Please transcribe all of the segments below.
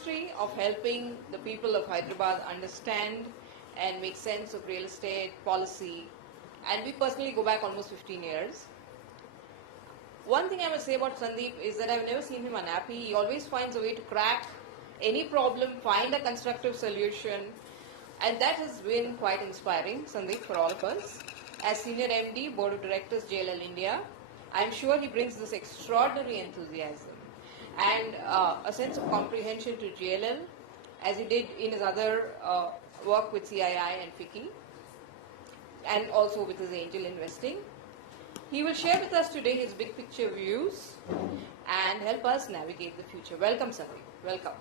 history of helping the people of Hyderabad understand and make sense of real estate policy. And we personally go back almost 15 years. One thing I must say about Sandeep is that I've never seen him unhappy. He always finds a way to crack any problem, find a constructive solution. And that has been quite inspiring, Sandeep, for all of us. As Senior MD, Board of Directors, JLL India, I'm sure he brings this extraordinary enthusiasm and a sense of comprehension to JLL, as he did in his other work with CII and FICCI, and also with his angel investing. He will share with us today his big picture views and help us navigate the future. Welcome, Sandeep. Welcome.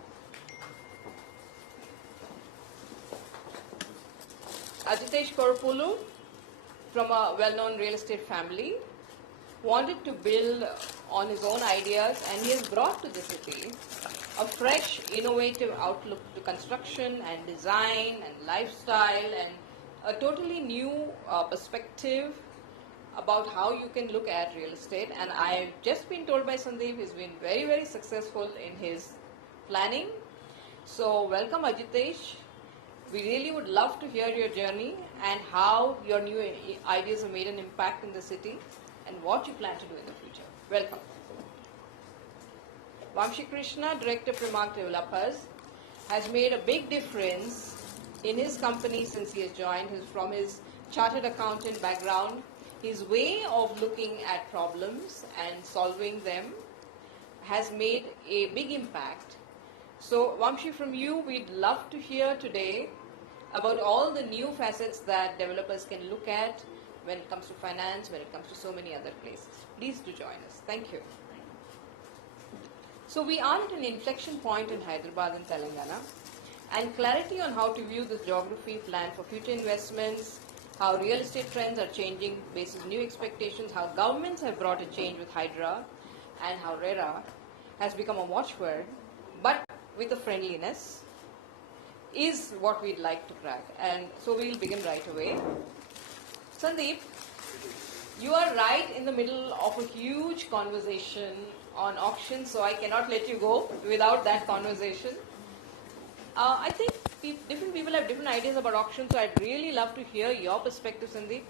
Ajitesh Korpulu, from a well-known real estate family, wanted to build on his own ideas, and he has brought to the city a fresh, innovative outlook to construction and design and lifestyle, and a totally new perspective about how you can look at real estate. And I've just been told by Sandeep he's been very, very successful in his planning. So welcome, Ajitesh. We really would love to hear your journey and how your new ideas have made an impact in the city and what you plan to do in the future. Welcome. Vamshi Krishna, Director Primark Developers, has made a big difference in his company since he has joined. He's from his chartered accountant background. His way of looking at problems and solving them has made a big impact. So, Vamshi, from you, we'd love to hear today about all the new facets that developers can look at when it comes to finance, when it comes to so many other places. Please do join us. Thank you. So we are at an inflection point in Hyderabad and Telangana, and clarity on how to view this geography, plan for future investments, how real estate trends are changing based on new expectations, how governments have brought a change with Hydra, and how RERA has become a watchword, but with a friendliness, is what we'd like to crack. And so we'll begin right away. Sandeep, you are right in the middle of a huge conversation on auctions, so I cannot let you go without that conversation. I think different people have different ideas about auctions, so I'd really love to hear your perspective, Sandeep.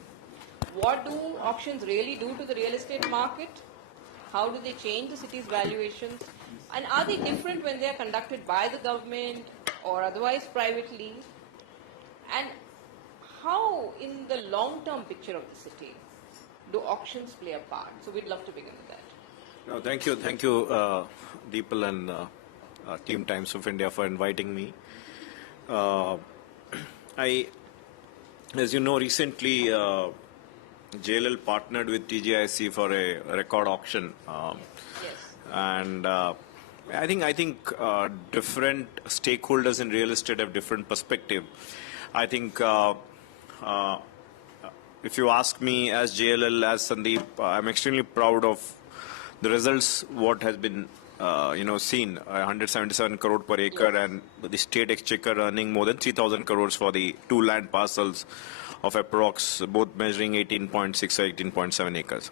What do auctions really do to the real estate market? How do they change the city's valuations? And are they different when they are conducted by the government or otherwise privately? And how, in the long-term picture of the city, do auctions play a part? So we'd love to begin with that. No, thank you, Deepal and Team Times of India for inviting me. As you know, recently JLL partnered with TGIC for a record auction, Yes. and I think different stakeholders in real estate have different perspective. I think if you ask me, as JLL, as Sandeep, I'm extremely proud of the results. What has been seen, 177 crore per acre, yes, and the state exchequer earning more than 3,000 crores for the two land parcels of approx, both measuring 18.6 or 18.7 acres.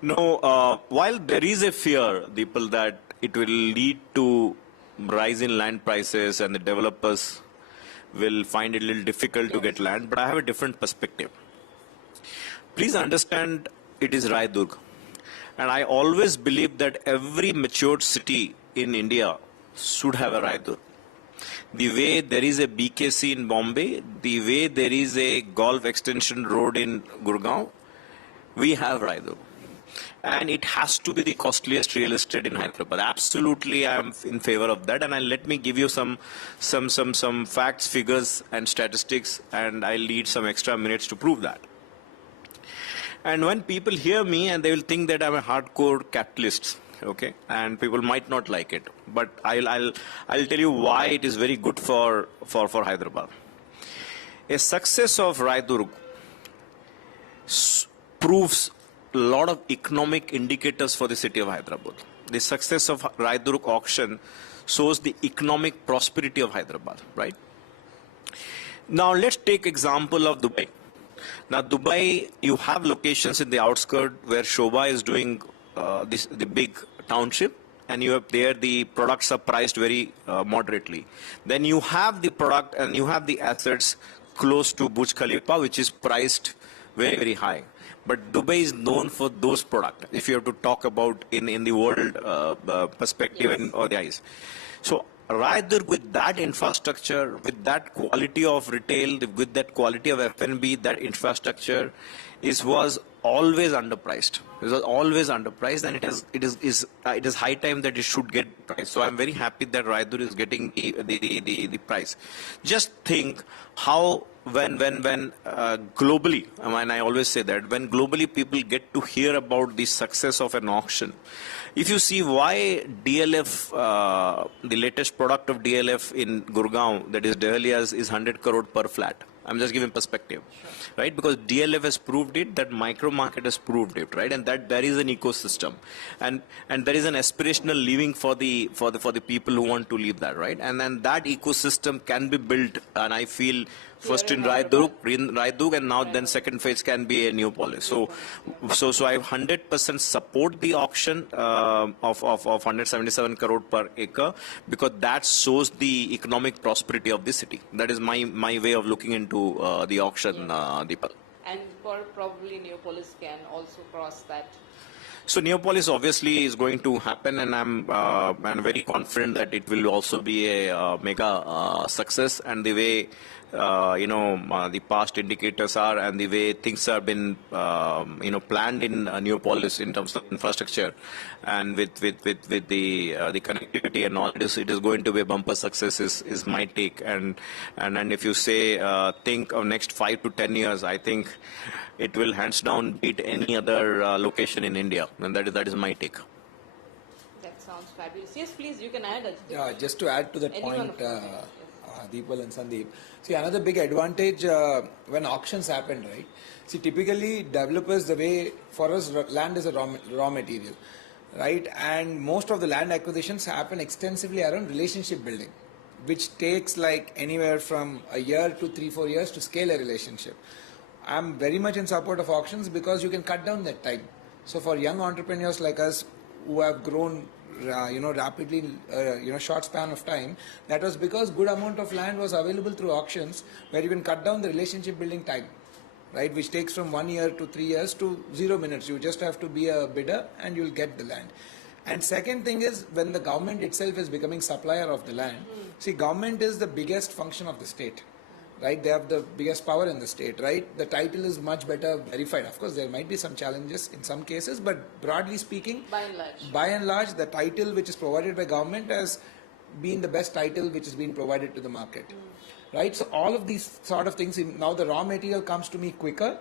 Now, while there is a fear, Deepal, that it will lead to rise in land prices and the developers will find it a little difficult, yes, to get land, but I have a different perspective. Please understand, it is Raidurg. And I always believe that every matured city in India should have a Raidurg. The way there is a BKC in Bombay, the way there is a golf extension road in Gurgaon, we have Raidurg. And it has to be the costliest real estate in Hyderabad. Absolutely, I am in favor of that. And let me give you some facts, figures, and statistics, and I'll need some extra minutes to prove that. And when people hear me, and they will think that I'm a hardcore capitalist, okay, and people might not like it, but I'll tell you why it is very good for Hyderabad. A success of Raidurg proves a lot of economic indicators for the city of Hyderabad. The success of Raidurg auction shows the economic prosperity of Hyderabad, right? Now let's take example of Dubai. Now, Dubai, you have locations in the outskirts where Shobha is doing the big township, and you have there the products are priced very moderately. Then you have the product and you have the assets close to Burj Khalifa, which is priced very, very high. But Dubai is known for those products, if you have to talk about in the world perspective and or the eyes. So rather with that infrastructure, with that quality of retail, with that quality of F&B, that infrastructure was always underpriced. It was always underpriced, and it is high time that it should get priced. So I'm very happy that Raidur is getting the price. Just think how when globally, and I always say that when globally people get to hear about the success of an auction. If you see why DLF, the latest product of DLF in Gurgaon, that is Delhi, is 100 crore per flat. I'm just giving perspective, right? Because DLF has proved it, that micro market has proved it, right? And that there is an ecosystem, and there is an aspirational living for the people who want to live that, right? And then that ecosystem can be built, and I feel first in Raidurg, and now then second phase can be a Neopolis. So I 100% support the auction of 177 crore per acre, because that shows the economic prosperity of the city. That is my way of looking into the auction, Deepal. And probably Neopolis can also cross that. So Neopolis obviously is going to happen, and I'm very confident that it will also be a mega success. And the way the past indicators are, and the way things have been planned in Neopolis in terms of infrastructure, and with the connectivity and all, it is going to be a bumper success is my take. And if you say think of next 5 to 10 years, I think it will hands down beat any other location in India, and that is my take. That sounds fabulous. Yes, please, you can add. Yeah, just to add to that point, Deepal and Sandeep. See, another big advantage when auctions happen, right? See, typically developers, the way for us land is a raw material, right? And most of the land acquisitions happen extensively around relationship building, which takes like anywhere from a year to 3-4 years to scale a relationship. I'm very much in support of auctions because you can cut down that time. So for young entrepreneurs like us who have grown rapidly, short span of time, that was because good amount of land was available through auctions, where you can cut down the relationship building time, right, which takes from 1 year to 3 years to 0 minutes. You just have to be a bidder and you'll get the land. And second thing is, when the government itself is becoming supplier of the land, see, government is the biggest function of the state. Right, they have the biggest power in the state, right? The title is much better verified. Of course, there might be some challenges in some cases, but broadly speaking, by and large, the title which is provided by government has been the best title which has been provided to the market, right? So all of these sort of things, now the raw material comes to me quicker,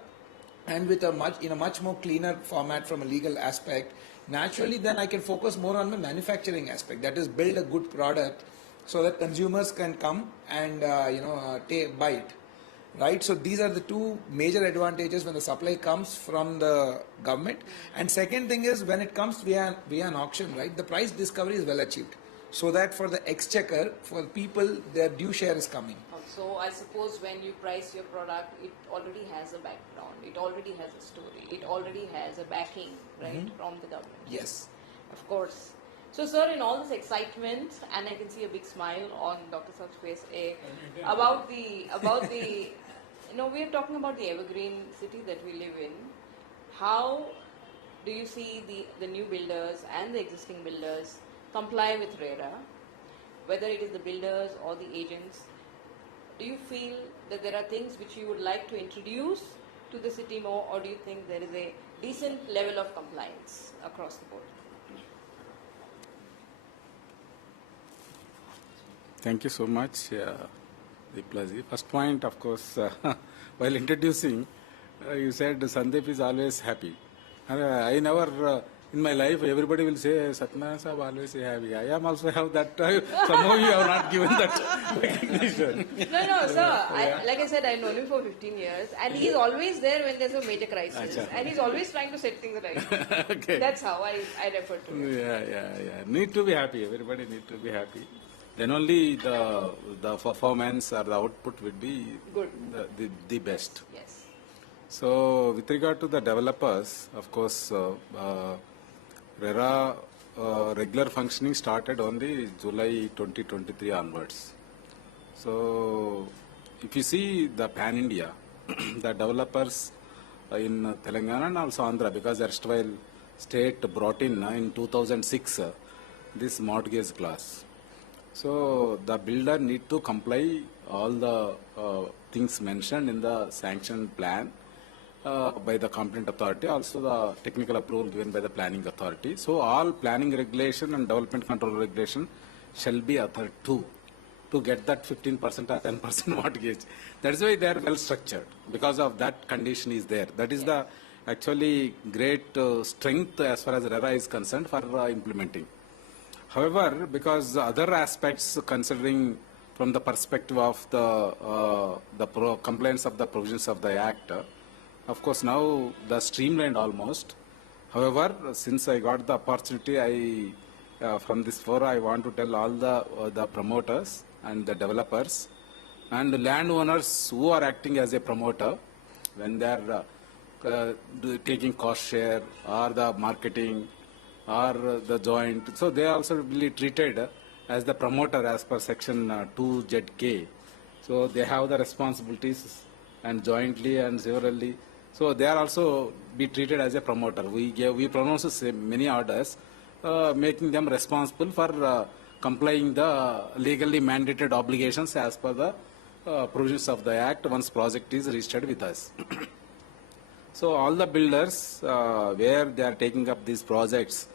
and with a much more cleaner format from a legal aspect. Naturally, then I can focus more on the manufacturing aspect. That is, build a good product, so that consumers can come and buy it, right? So these are the two major advantages when the supply comes from the government. And second thing is, when it comes via an auction, right, the price discovery is well achieved, so that for the exchequer, for people, their due share is coming. So I suppose when you price your product, it already has a background, it already has a story, it already has a backing, right, from the government. Yes, of course. So, sir, in all this excitement, and I can see a big smile on Dr. Sir's face, about the, we are talking about the evergreen city that we live in. How do you see the new builders and the existing builders comply with RERA, whether it is the builders or the agents? Do you feel that there are things which you would like to introduce to the city more, or do you think there is a decent level of compliance across the board? Thank you so much, Deeplaji. First point, of course, while introducing, you said Sandeep is always happy. I never, in my life, everybody will say, Satnarayan Sahab always say happy. I am also have that. Somehow you have not given that recognition. No, sir. Like I said, I've known him for 15 years, and he's always there when there's a major crisis. And he's always trying to set things right. Okay. That's how I refer to it. Yeah. Need to be happy. Everybody need to be happy. Then only the performance or the output will be good, the best. Yes. So with regard to the developers, of course, RERA regular functioning started only July 2023 onwards. So if you see the pan-India, the developers in Telangana and also Andhra, because erstwhile state brought in 2006 this mortgage clause. So the builder need to comply all the things mentioned in the sanction plan by the competent authority, also the technical approval given by the planning authority. So all planning regulation and development control regulation shall be adhered to get that 15% or 10% mortgage. That is why they are well structured, because of that condition is there. That is the actually great strength as far as RERA is concerned for implementing. However, because the other aspects considering from the perspective of the compliance of the provisions of the Act, of course now the streamlined almost. However, since I got the opportunity, from this forum I want to tell all the promoters and the developers and the landowners who are acting as a promoter when they are taking cost share or the marketing or the joint. So they also will be treated as the promoter as per section 2ZK. So they have the responsibilities and jointly and severally. So they are also be treated as a promoter. We pronounce many orders, making them responsible for complying the legally mandated obligations as per the provisions of the Act once project is registered with us. So all the builders where they are taking up these projects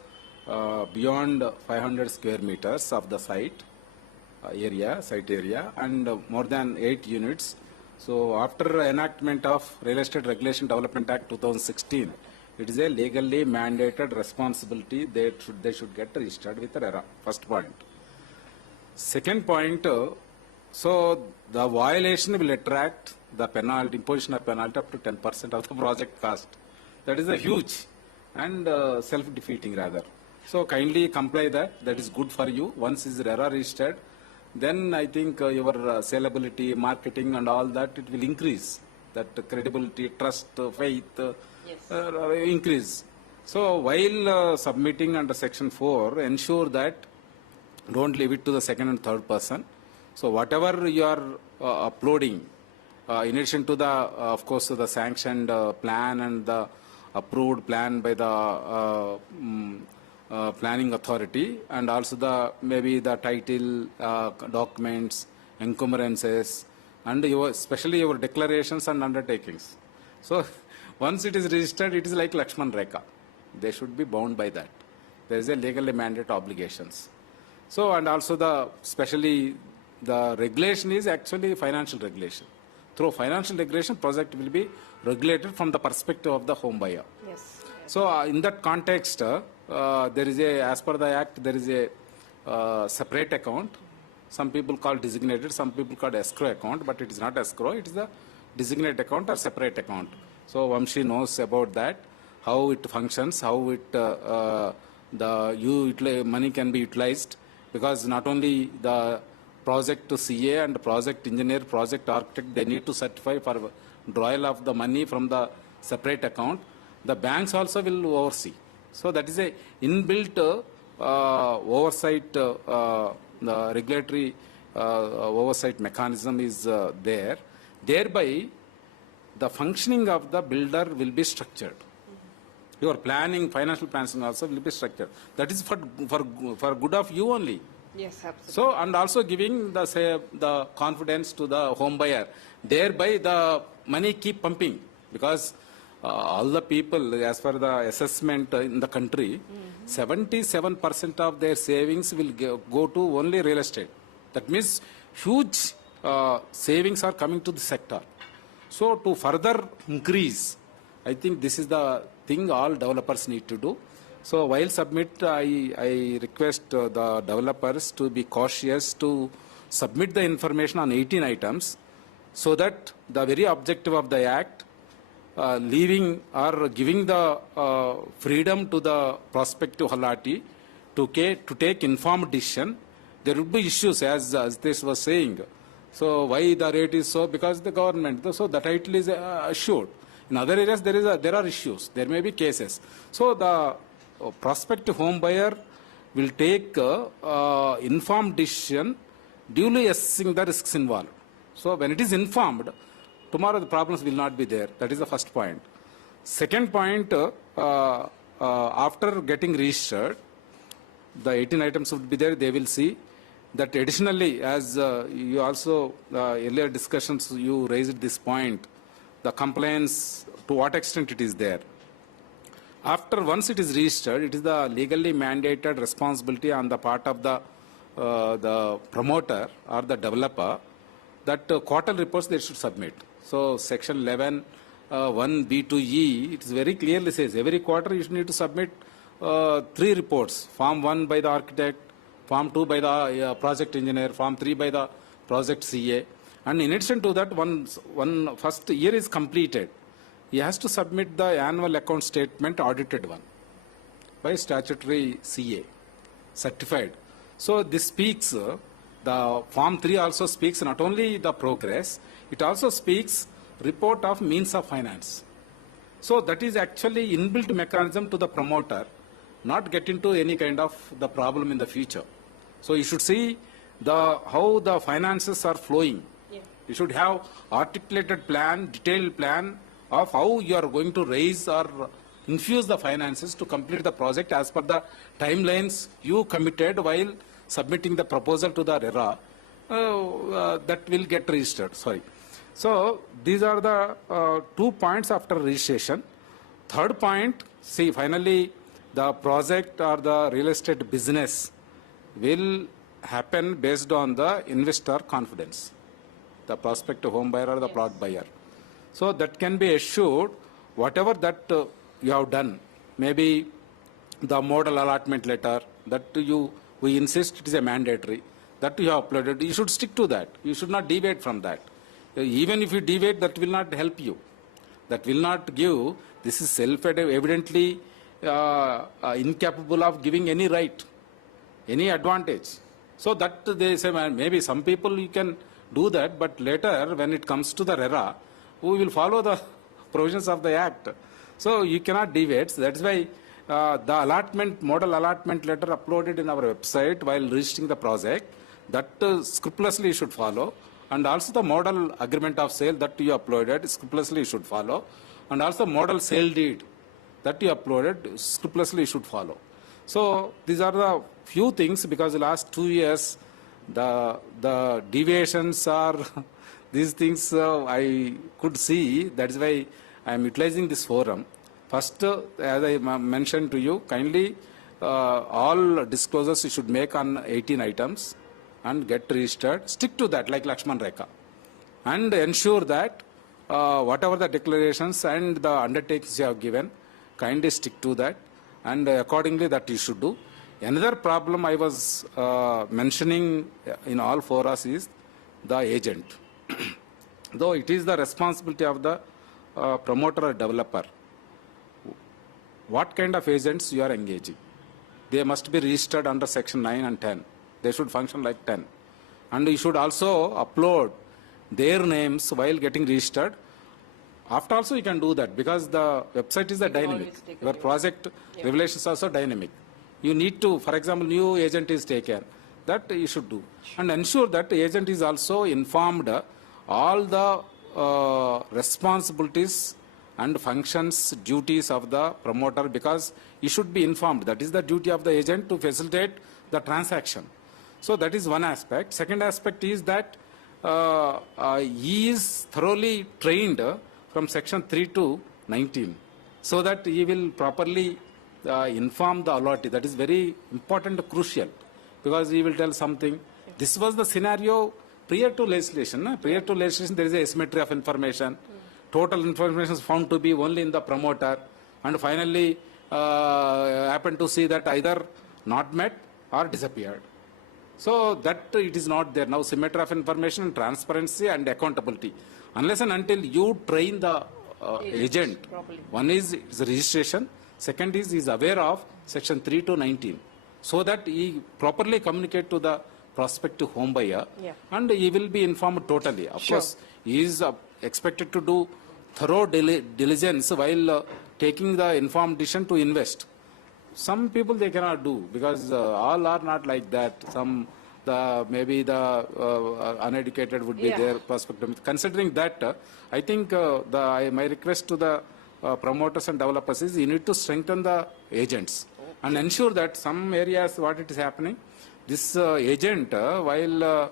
beyond 500 square meters of the site area and more than 8 units. So after enactment of Real Estate Regulation Development Act 2016, it is a legally mandated responsibility. They should get registered with RERA. First point. Second point, so the violation will attract the penalty, imposition of penalty up to 10% of the project cost. That is a huge and self-defeating rather. So kindly comply that. That is good for you. Once is RERA registered, then I think your saleability, marketing and all that, it will increase. That credibility, trust, faith increase. So while submitting under section 4, ensure that don't leave it to the second and third person. So whatever you are uploading, in addition to the, of course, the sanctioned plan and the approved plan by the planning authority, and also the maybe the title, documents, encumbrances, and especially your declarations and undertakings. So once it is registered, it is like Lakshman Rekha. They should be bound by that. There is a legally mandated obligations. So and also especially the regulation is actually financial regulation. Through financial regulation, project will be regulated from the perspective of the home buyer. Yes. So in that context, there is as per the Act, there is a separate account. Some people call designated, some people call escrow account, but it is not escrow, it is the designated account or separate account. So Vamshi knows about that, how it functions, how it money can be utilized, because not only the project CA and project engineer, project architect, they need to certify for withdrawal of the money from the separate account. The banks also will oversee. So that is a inbuilt oversight, the regulatory oversight mechanism is there. Thereby, the functioning of the builder will be structured. Your planning, financial planning also will be structured. That is for good of you only. Yes, absolutely. So, and also giving the confidence to the home buyer. Thereby, the money keep pumping, because all the people, as per the assessment in the country, 77% of their savings will go to only real estate. That means huge savings are coming to the sector. So, to further increase, I think this is the thing all developers need to do. So while submit, I request the developers to be cautious to submit the information on 18 items, so that the very objective of the Act, leaving or giving the freedom to the prospective halati to take informed decision. There will be issues, as this was saying. So why the rate is so? Because the government. So the title is assured. In other areas there are issues. There may be cases. So the prospective home buyer will take informed decision, duly assessing the risks involved. So when it is informed, tomorrow the problems will not be there. That is the first point. Second point, after getting registered, the 18 items would be there. They will see that additionally, as you also earlier discussions you raised this point, the compliance, to what extent it is there. After once it is registered, it is the legally mandated responsibility on the part of the promoter or the developer that quarterly reports they should submit. So section 11, 1B2E, it is very clearly says every quarter you should need to submit 3 reports. Form 1 by the architect, Form 2 by the project engineer, Form 3 by the project CA. And in addition to that, one first year is completed, he has to submit the annual account statement, audited one, by statutory CA, certified. So this speaks, the Form 3 also speaks not only the progress, it also speaks report of means of finance. So that is actually inbuilt mechanism to the promoter, not get into any kind of the problem in the future. So you should see how the finances are flowing. Yeah. You should have articulated plan, detailed plan of how you are going to raise or infuse the finances to complete the project as per the timelines you committed while submitting the proposal to the RERA. That will get registered. Sorry. So these are the 2 points after registration. Third point, see, finally the project or the real estate business will happen based on the investor confidence, the prospective home buyer or the plot buyer. So that can be assured, whatever that you have done, maybe the model allotment letter that we insist it is a mandatory, that you have uploaded, you should stick to that. You should not deviate from that. Even if you deviate, that will not help you. That will not give, this is self-evidently incapable of giving any right, any advantage. So that they say, maybe some people you can do that, but later when it comes to the RERA, we will follow the provisions of the Act. So you cannot deviate. So that's why the model allotment letter uploaded in our website while registering the project, that scrupulously you should follow. And also the model agreement of sale that you uploaded, scrupulously you should follow. And also model sale deed that you uploaded, scrupulously you should follow. So these are the few things, because the last 2 years, the deviations are, these things I could see. That's why I am utilizing this forum. First, as I mentioned to you, kindly all disclosures you should make on 18 items and get registered. Stick to that like Lakshman Rekha. And ensure that whatever the declarations and the undertakings you have given, kindly stick to that. And accordingly that you should do. Another problem I was mentioning in all forums is the agent. Though it is the responsibility of the promoter or developer, what kind of agents you are engaging. They must be registered under section 9 and 10. They should function like 10. And you should also upload their names while getting registered. After also you can do that, because the website is the dynamic. Your project revelations are also dynamic. You need to, for example, new agent is taken. That you should do. And ensure that the agent is also informed all the responsibilities and functions, duties of the promoter, because he should be informed. That is the duty of the agent, to facilitate the transaction. So that is one aspect. Second aspect is that he is thoroughly trained from section 3 to 19, so that he will properly inform the allottee. That is very important, crucial, because he will tell something. This was the scenario prior to legislation. Prior to legislation, there is a asymmetry of information. Total information is found to be only in the promoter, and finally happened to see that either not met or disappeared. So that it is not there. Now symmetry of information, transparency and accountability. Unless and until you train the agent, properly. One is registration, second is aware of section 3 to 19, so that he properly communicate to the prospective home buyer, and he will be informed totally. Of course, he is expected to do thorough diligence while taking the informed decision to invest. some people they cannot do because all are not like that. Some maybe the uneducated would be their perspective. Considering that, I think my request to the promoters and developers is you need to strengthen the agents and ensure that some areas what it is happening, this agent while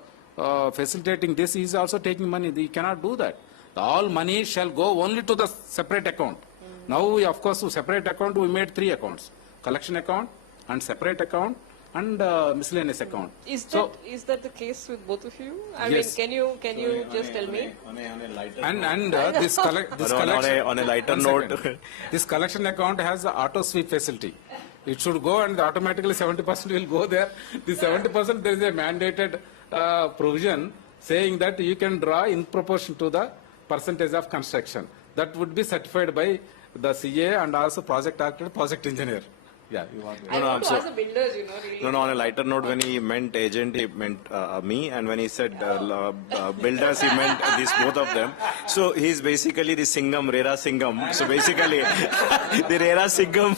facilitating this is also taking money. They cannot do that. All money shall go only to the separate account. Now, of course, to separate account we made 3 accounts: collection account and separate account and miscellaneous account. Is that the case with both of you? I Yes. mean, can you just tell me? On a lighter And this collection on a lighter one note, second. This collection account has the auto sweep facility. It should go and automatically 70% will go there. The 70% there is a mandated provision saying that you can draw in proportion to the percentage of construction. That would be certified by the CA and also project architect, project engineer. Yeah, you want I want to ask the builders, really. No, on a lighter note, when he meant agent, he meant me, and when he said builders, he meant these both of them. So he's basically the Singham, Rera Singham. So basically, the Rera Singham.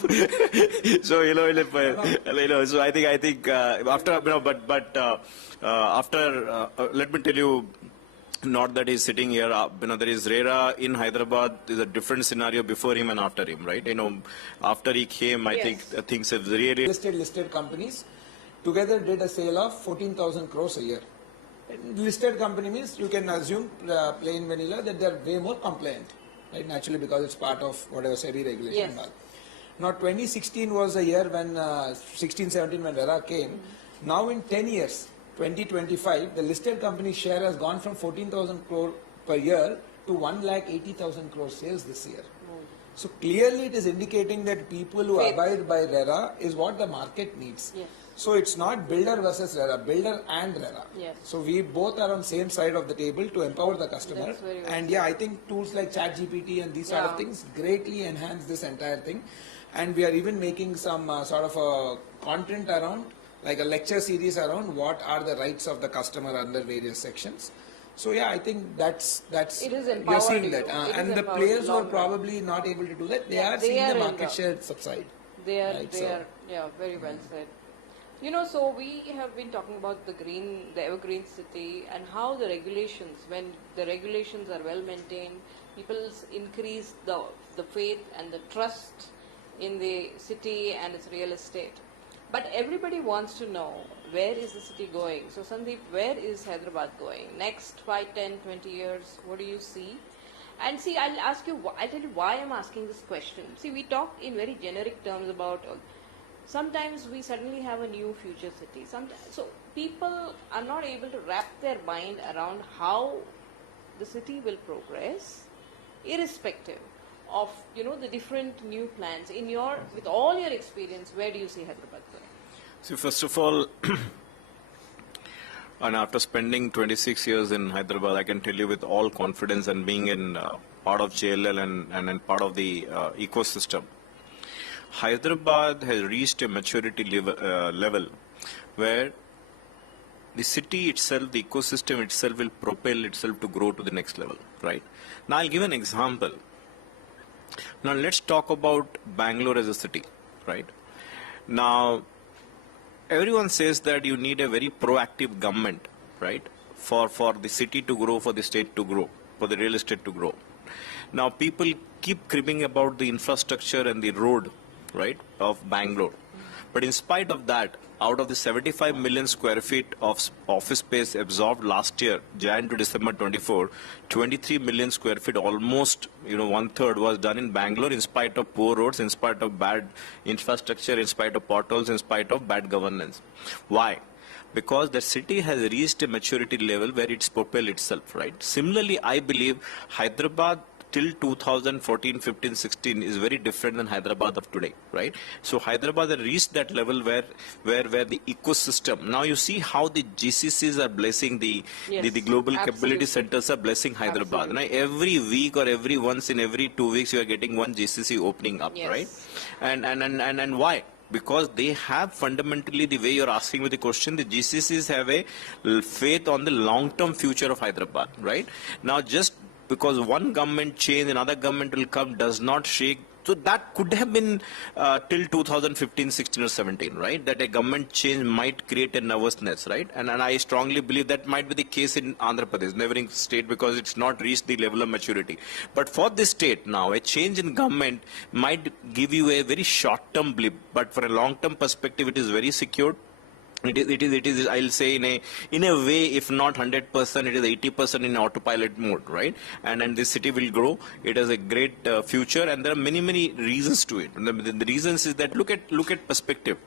So so I think after let me tell you. Not that he's sitting here, there is Rera in Hyderabad, is a different scenario before him and after him, right? After he came, I think things have really... Listed companies together did a sale of 14,000 crores a year. Listed company means you can assume plain vanilla that they're way more compliant, right? Naturally, because it's part of whatever SEBI regulation. Yes. Now, 2016 was a year when, 16-17 when Rera came. Now in 10 years, 2025, the listed company share has gone from 14,000 crore per year to 1,80,000 crore sales this year. So clearly it is indicating that people who abide by RERA is what the market needs. Yes. So it's not builder versus RERA, builder and RERA. Yes. So we both are on same side of the table to empower the customer. That's very well And I think tools like ChatGPT and these sort of things greatly enhance this entire thing. And we are even making some sort of a content around, like a lecture series around what are the rights of the customer under various sections. So I think that's it is you're seeing empowered that, you. and the players who are probably not able to do that, they are seeing the market share subside. They are, Right, very well said. So we have been talking about the evergreen city, and how the regulations, when the regulations are well maintained, people increase the faith and the trust in the city and its real estate. But everybody wants to know, where is the city going? So Sandeep, where is Hyderabad going? Next 5, 10, 20 years, what do you see? And see, I'll tell you why I'm asking this question. See, we talk in very generic terms about, sometimes we suddenly have a new future city. So people are not able to wrap their mind around how the city will progress, irrespective of the different new plans. With all your experience, where do you see Hyderabad going? See, first of all, and after spending 26 years in Hyderabad, I can tell you with all confidence, and being in part of JLL and part of the ecosystem, Hyderabad has reached a maturity level where the city itself, the ecosystem itself will propel itself to grow to the next level, right? Now I'll give an example. Now let's talk about Bangalore as a city, right? Now, everyone says that you need a very proactive government, right? For the city to grow, for the state to grow, for the real estate to grow. Now people keep cribbing about the infrastructure and the road, right, of Bangalore. But in spite of that, out of the 75 million square feet of office space absorbed last year, Jan to December 24, 23 million square feet, almost 1/3 was done in Bangalore, in spite of poor roads, in spite of bad infrastructure, in spite of potholes, in spite of bad governance. Why? Because the city has reached a maturity level where it's propelled itself, right? Similarly, I believe Hyderabad till 2014, 15, 16 is very different than Hyderabad of today, right? So Hyderabad has reached that level where the ecosystem, now you see how the GCCs are blessing the global capability centers are blessing Hyderabad. Now every week or once in every 2 weeks you are getting one GCC opening up, right? And why? Because they have fundamentally, the way you're asking me the question, the GCCs have a faith on the long-term future of Hyderabad, right? Now just because one government change, another government will come, does not shake So that could have been till 2015, 16 or 17, right? That a government change might create a nervousness, right? And I strongly believe that might be the case in Andhra Pradesh, neighboring state, because it's not reached the level of maturity. But for this state now, a change in government might give you a very short-term blip, but for a long-term perspective, it is very secured. It is, I'll say in a way, if not 100%, it is 80% in autopilot mode, right? And this city will grow. It has a great future, and there are many reasons to it. And the reasons is that look at perspective.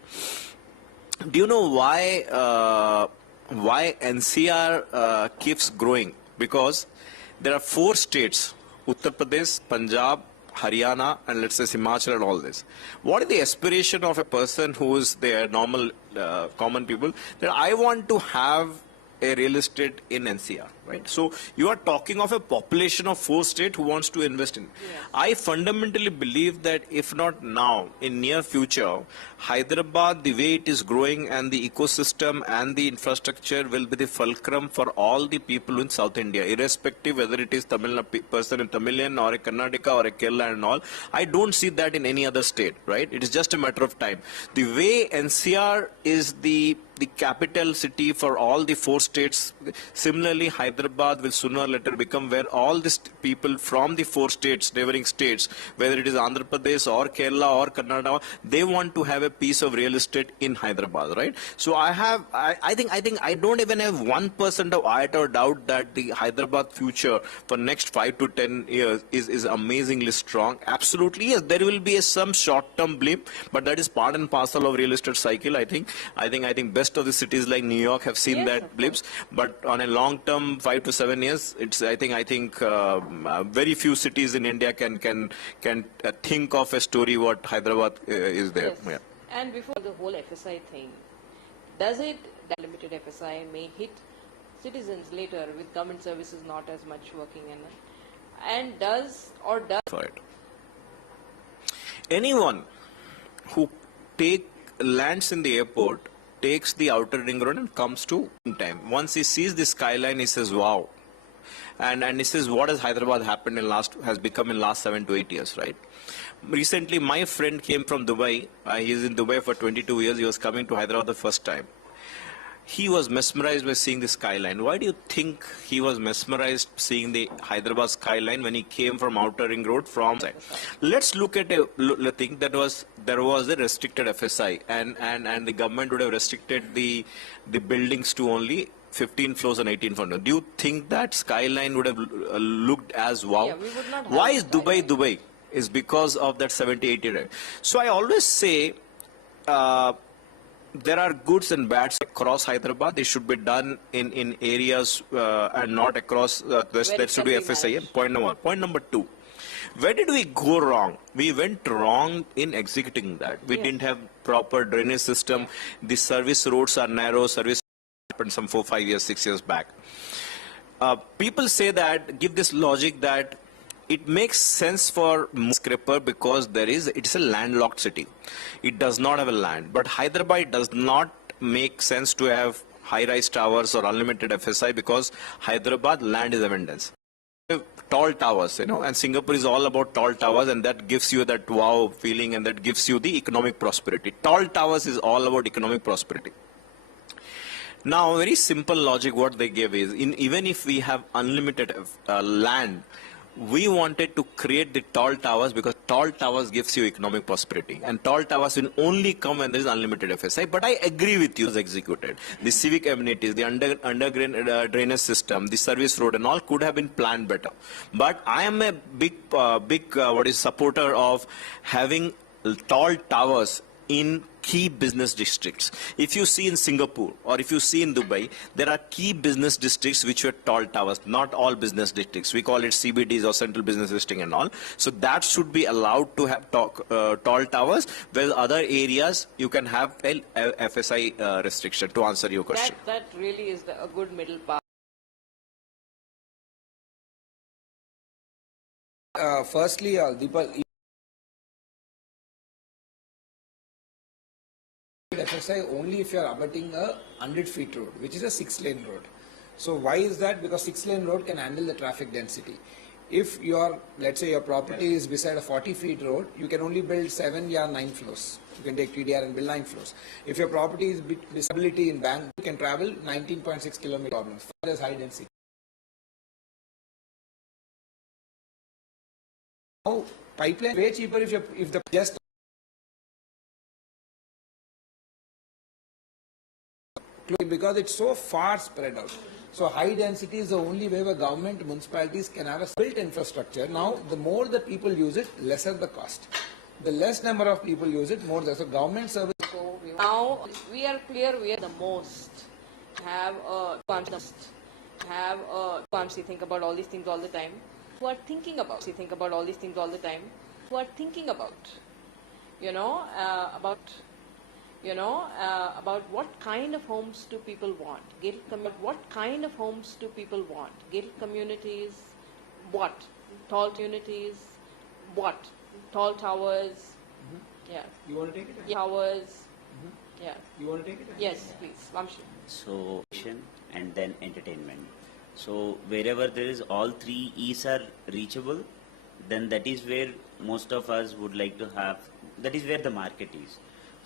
Do you know why NCR keeps growing? Because there are 4 states: Uttar Pradesh, Punjab, Haryana, and let's say Himachal and all this. What is the aspiration of a person who is there, normal, common people, that I want to have a real estate in NCR, right? So you are talking of a population of 4 states who wants to invest in. Yes. I fundamentally believe that if not now, in near future, Hyderabad, the way it is growing and the ecosystem and the infrastructure will be the fulcrum for all the people in South India, irrespective whether it is person in Tamilian or a Karnataka or a Kerala and all. I don't see that in any other state, right? It is just a matter of time. The way NCR is the capital city for all the 4 states, similarly Hyderabad will sooner or later become where all these people from the 4 states, neighboring states, whether it is Andhra Pradesh or Kerala or Karnataka, they want to have a piece of real estate in Hyderabad, right? So I think I don't even have 1% of iota or doubt that the Hyderabad future for next 5 to 10 years is amazingly strong. Absolutely, yes, there will be some short-term blip, but that is part and parcel of real estate cycle. I think best of the cities like New York have seen that blips, but on a long term, 5 to 7 years, it's I think very few cities in India can think of a story what Hyderabad is there. Yes. Yeah. And before the whole FSI thing, does it that limited FSI may hit citizens later with government services not as much working in it? And does anyone who lands in the airport, takes the outer ring road and comes to in time. Once he sees the skyline, he says, wow. And he says, what has Hyderabad has become in last 7 to 8 years, right? Recently, my friend came from Dubai. He is in Dubai for 22 years. He was coming to Hyderabad the first time. He was mesmerized by seeing the skyline. Why do you think he was mesmerized seeing the Hyderabad skyline when he came from outer ring road from? Let's look at a thing that there was a restricted FSI, and the government would have restricted the buildings to only 15 floors and 18 floors. Do you think that skyline would have looked as wow? Yeah, we would not have. Why is Dubai? Is because of that 70-80 rate. So I always say, there are goods and bads across Hyderabad. They should be done in areas and not across that should be FSI. Point number 1. Point number 2. Where did we go wrong? We went wrong in executing that. We didn't have proper drainage system. The service roads are narrow. Service happened some 4, 5 years, 6 years back. People say that, give this logic that it makes sense for scraper because it's a landlocked city. It does not have a land. But Hyderabad does not make sense to have high-rise towers or unlimited FSI because Hyderabad land is abundance. Tall towers, and Singapore is all about tall towers, and that gives you that wow feeling, and that gives you the economic prosperity. Tall towers is all about economic prosperity. Now, very simple logic what they gave is, even if we have unlimited land, we wanted to create the tall towers because tall towers gives you economic prosperity, and tall towers will only come when there is unlimited FSI. But I agree with you, as executed. The civic amenities, the underground drainage system, the service road and all could have been planned better. But I am a big supporter of having tall towers in key business districts. If you see in Singapore or if you see in Dubai, there are key business districts which were tall towers, not all business districts. We call it CBDs or central business district and all. So that should be allowed to have tall towers, whereas other areas you can have a FSI restriction, to answer your question. That really is a good middle path. Firstly, Deepal, FSI only if you are abutting a 100-feet road, which is a 6-lane road. So why is that? Because 6-lane road can handle the traffic density. If let's say your property is beside a 40 feet road, you can only build 7 or 9 floors. You can take TDR and build 9 floors. If your property is visibility in Bangalore, you can travel 19.6 kilometers problems. There's high density. Now, pipeline way cheaper if the just because it's so far spread out. So high density is the only way where government, municipalities can have a built infrastructure. Now, the more the people use it, lesser the cost. The less number of people use it, more the so government service. So now we are clear we are the most have a consciously think about all these things all the time. Who are thinking about all these things all the time. Who are thinking about about what kind of homes do people want? What kind of homes do people want? Gated communities, what? Tall communities, what? Tall towers, yeah. You want to take it? Yeah. Towers, yeah. You want to take it? Yes, please. Vamshi. So, and then entertainment. So, wherever there is all three E's are reachable, then that is where most of us would like to have, that is where the market is.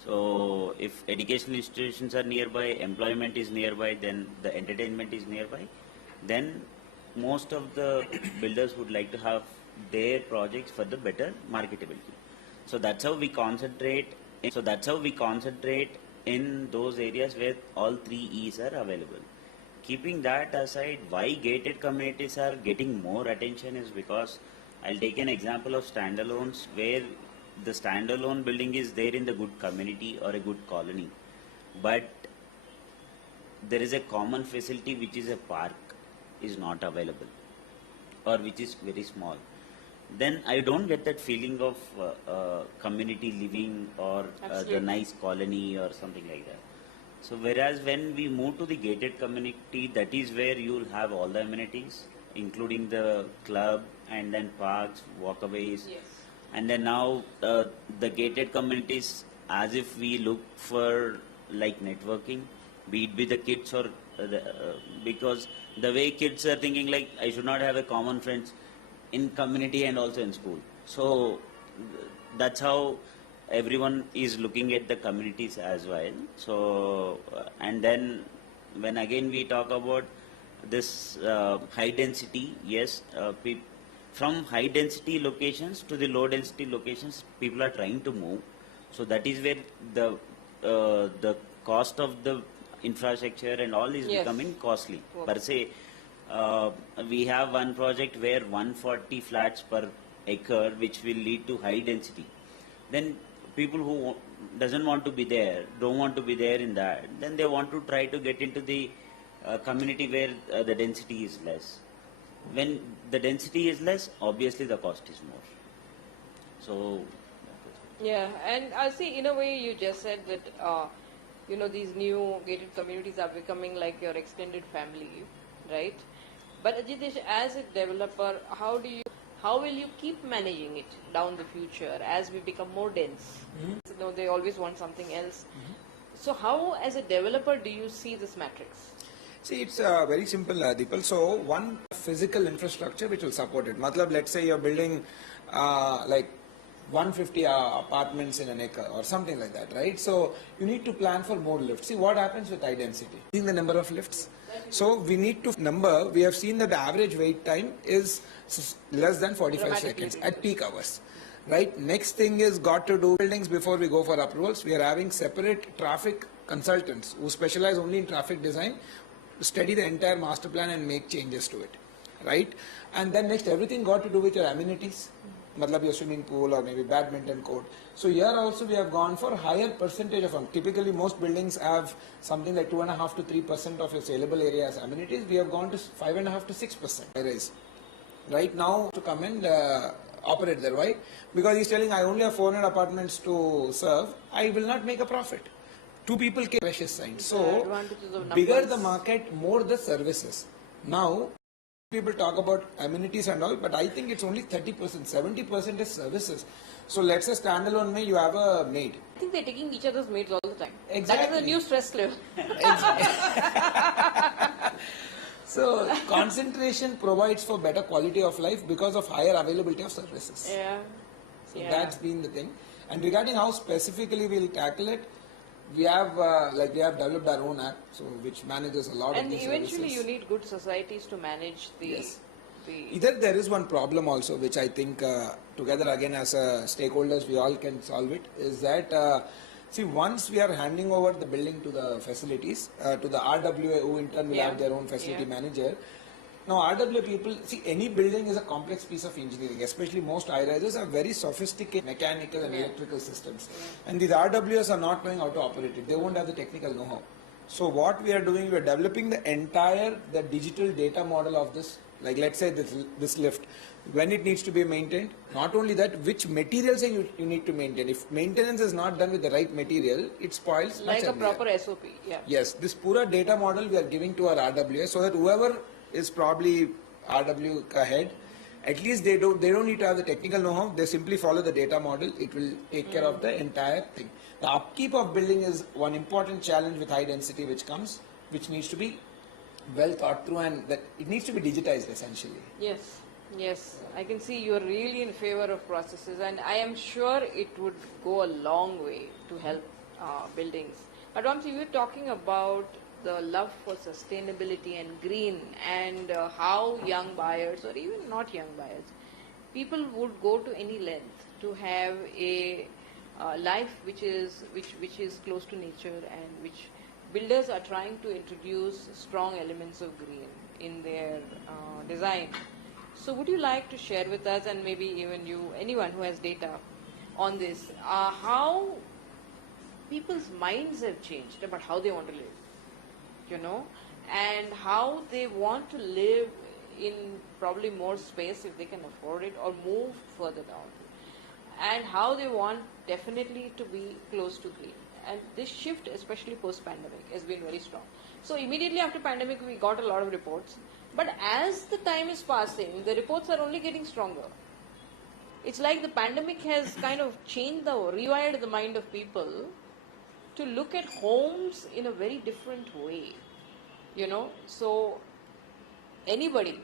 So, if educational institutions are nearby, employment is nearby, then the entertainment is nearby, then most of the builders would like to have their projects for the better marketability. So that's how we concentrate. In those areas where all three E's are available. Keeping that aside, why gated communities are getting more attention is because I'll take an example of standalones where the standalone building is there in the good community or a good colony, but there is a common facility which is a park is not available or which is very small. Then I don't get that feeling of community living or the nice colony or something like that. So whereas when we move to the gated community, that is where you will have all the amenities, including the club and then parks, walkaways. Yes. And then now the gated communities, as if we look for like networking, be it with the kids or because the way kids are thinking like I should not have a common friends in community and also in school. So that's how everyone is looking at the communities as well. So and then when again we talk about this high density, yes, from high density locations to the low density locations, people are trying to move. So that is where the cost of the infrastructure and all is becoming costly. Per se, we have one project where 140 flats per acre, which will lead to high density. Then people who doesn't want to be there, don't want to be there in that, then they want to try to get into the community where the density is less. When the density is less, obviously the cost is more. So, yeah, and I see in a way you just said that these new gated communities are becoming like your extended family, right? But Ajitesh, as a developer, how will you keep managing it down the future as we become more dense? They always want something else. So how, as a developer, do you see this matrix? See, it's very simple, Deepal. So, one physical infrastructure which will support it. Matlab, let's say you're building like 150 apartments in an acre or something like that, right? So, you need to plan for more lifts. See, what happens with high density? Seeing the number of lifts. So, we need to we have seen that the average wait time is less than 45 seconds at peak hours. Right? Next thing is got to do buildings before we go for approvals. We are having separate traffic consultants who specialize only in traffic design, study the entire master plan and make changes to it, right? And then next, everything got to do with your amenities, matlab your swimming pool or maybe badminton court. So here also we have gone for higher percentage of them. Typically most buildings have something like 2.5 to 3% of your saleable area as amenities. We have gone to 5.5 to 6%. Right now to come and operate there. Why? Because he's telling I only have 400 apartments to serve. I will not make a profit. Two people can precious sign. So, bigger the market, more the services. Now, people talk about amenities and all, but I think it's only 30%, 70% is services. So, let's say standalone you have a maid. I think they're taking each other's maids all the time. Exactly. That is the new stress level. So concentration provides for better quality of life because of higher availability of services. Yeah. So that's been the thing. And regarding how specifically we'll tackle it, we have developed our own app, so which manages a lot of And these eventually services. you need good societies to manage the... Yes. the Either there is one problem also, which I think together again as stakeholders we all can solve it, is that see, once we are handing over the building to the facilities, to the RWA who in turn will Yeah. have their own facility Yeah. manager. Now RWA people, see, any building is a complex piece of engineering, especially most high-rises are very sophisticated mechanical and electrical systems. And these RWAs are not knowing how to operate it. They won't have the technical know-how. So what we are doing, we are developing the digital data model of this. Like let's say this lift, when it needs to be maintained, not only that, which materials you need to maintain. If maintenance is not done with the right material, it spoils. like much a earlier. proper SOP, yeah. Yes, this pura data model we are giving to our RWA so that whoever is probably RW head, at least they don't need to have the technical know-how. They simply follow the data model. It will take care of the entire thing. The upkeep of building is one important challenge with high density which needs to be well thought through, and that it needs to be digitized essentially. Yes, yes. I can see you are really in favor of processes, and I am sure it would go a long way to help buildings. But Vamsi, we were talking about the love for sustainability and green, and how young buyers, or even not young buyers, people would go to any length to have a life which is close to nature, and which builders are trying to introduce strong elements of green in their design. So would you like to share with us, and maybe even anyone who has data on this, how people's minds have changed about how they want to live, and how they want to live in probably more space if they can afford it, or move further down, and how they want definitely to be close to green. And this shift, especially post-pandemic, has been very strong. So immediately after pandemic, we got a lot of reports. But as the time is passing, the reports are only getting stronger. It's like the pandemic has kind of rewired the mind of people to look at homes in a very different way. So anybody,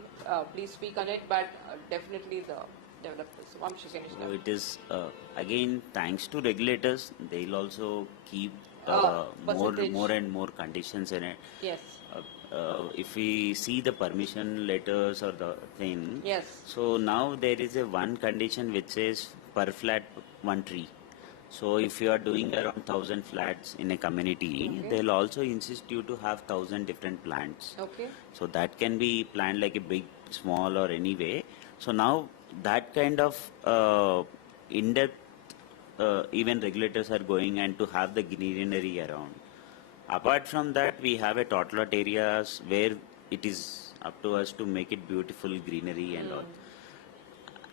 please speak on it, but definitely the developers. Vamshi, can you So start? it is again thanks to regulators, they'll also keep percentage. more and more conditions in it. Yes. If we see the permission letters or the thing, Yes. so now there is a one condition which says per flat one tree. So if you are doing around 1,000 flats in a community, they'll also insist you to have 1,000 different plants. Okay. So that can be planned like a big, small, or any way. So now that kind of in-depth even regulators are going, and to have the greenery around. Apart from that, we have a tot lot areas where it is up to us to make it beautiful greenery and all.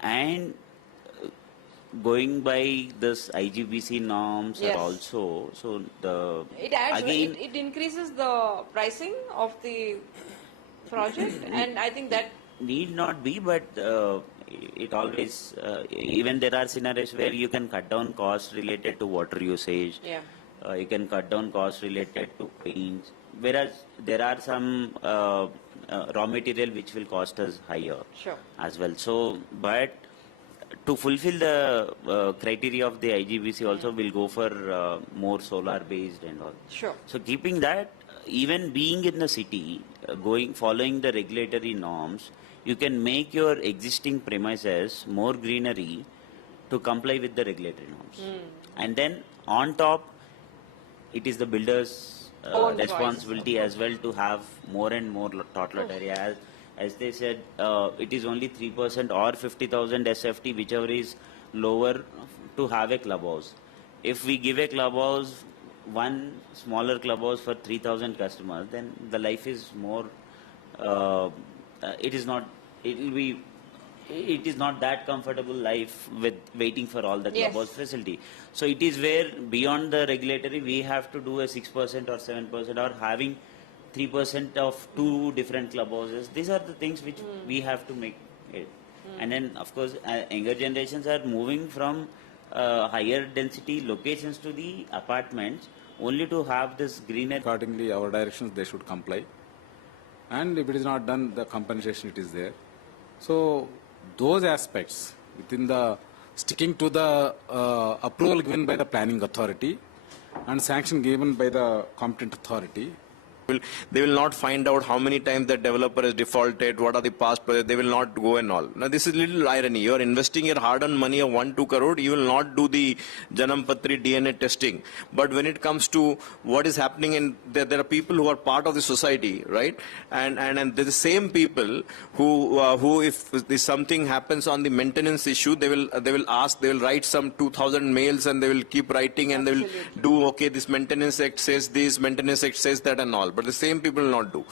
And going by this IGBC norms Yes. are also, so the It adds, again it increases the pricing of the project, and I think that need not be, but it always even there are scenarios where you can cut down costs related to water usage. yeah. You can cut down costs related to paints, whereas there are some raw material which will cost us higher Sure. as well. So, but to fulfill the criteria of the IGBC, also will go for more solar based and all. Sure. So keeping that, even being in the city, following the regulatory norms, you can make your existing premises more greenery to comply with the regulatory norms. And then on top, it is the builder's Own responsibility as well to have more and more tot lot area. As they said, it is only 3% or 50,000 SFT, whichever is lower, to have a clubhouse. If we give a clubhouse, one smaller clubhouse for 3,000 customers, then the life is more. It is not. It is not that comfortable life with waiting for all the Yes. clubhouse facility. So it is where beyond the regulatory, we have to do a 6% or 7% or having 3% of two different clubhouses. These are the things which we have to make it. And then, of course, younger generations are moving from higher density locations to the apartments only to have this greenery. Accordingly, our directions they should comply. and if it is not done, the compensation it is there. So those aspects within the sticking to the approval given by the planning authority and sanction given by the competent authority. They will not find out how many times the developer has defaulted, what are the past projects, they will not go and all. Now this is little irony. You are investing your hard-earned money of 1-2 crore, you will not do the Janam Patri DNA testing. But when it comes to what is happening in, there are people who are part of the society, right? And they're the same people who if something happens on the maintenance issue, they will ask, they will write some 2,000 mails and they will keep writing and they will do, okay, this maintenance act says this, maintenance act says that and all. But the same people will not do.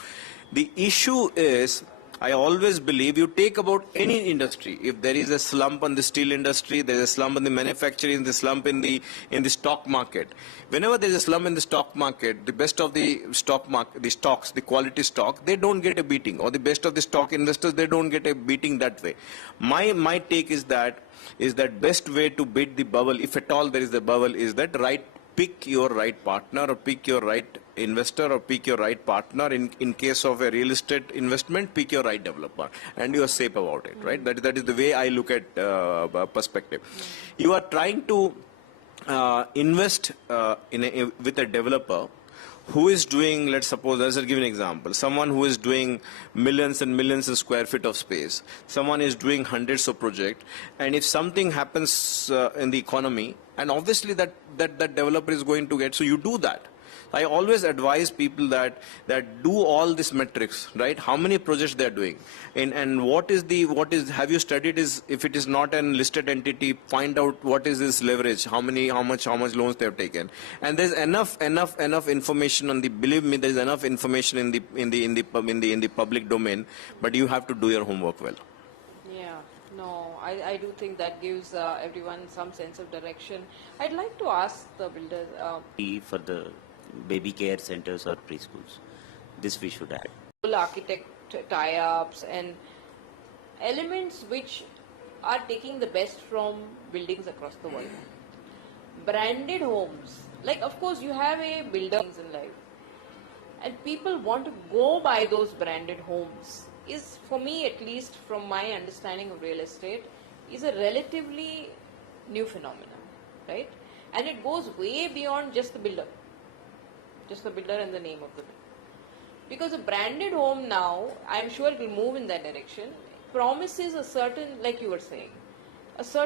The issue is, I always believe, you take about any industry. If there is a slump on the steel industry, there is a slump in the manufacturing, the slump in the stock market. Whenever there is a slump in the stock market, the best of the stock market, the stocks, the quality stock, they don't get a beating. Or the best of the stock investors, they don't get a beating that way. My take is that best way to beat the bubble, if at all there is a bubble, is that pick your right partner or pick your right investor or pick your right partner. In case of a real estate investment, pick your right developer and you are safe about it, right? That is the way I look at perspective. You are trying to invest with a developer who is doing, let's suppose, I'll give an example, someone who is doing millions and millions of square feet of space, someone is doing hundreds of projects, and if something happens in the economy, and obviously that developer is going to get, so you do that. I always advise people that do all these metrics, right? How many projects they are doing, and have you studied is, if it is not an listed entity, find out what is his leverage, how much loans they have taken, and there's enough information on the. Believe me, there is enough information in the public domain, but you have to do your homework well. Yeah, no, I do think that gives everyone some sense of direction. I'd like to ask the builders. For the baby care centers or preschools, this we should add. Architect tie-ups and elements which are taking the best from buildings across the world. Branded homes, like of course you have a builder in life, and people want to go by those branded homes. Is, for me at least, from my understanding of real estate, is a relatively new phenomenon, right? And it goes way beyond just the builder and the name of the builder. Because a branded home now, I'm sure it will move in that direction, promises a certain, like you were saying, a certain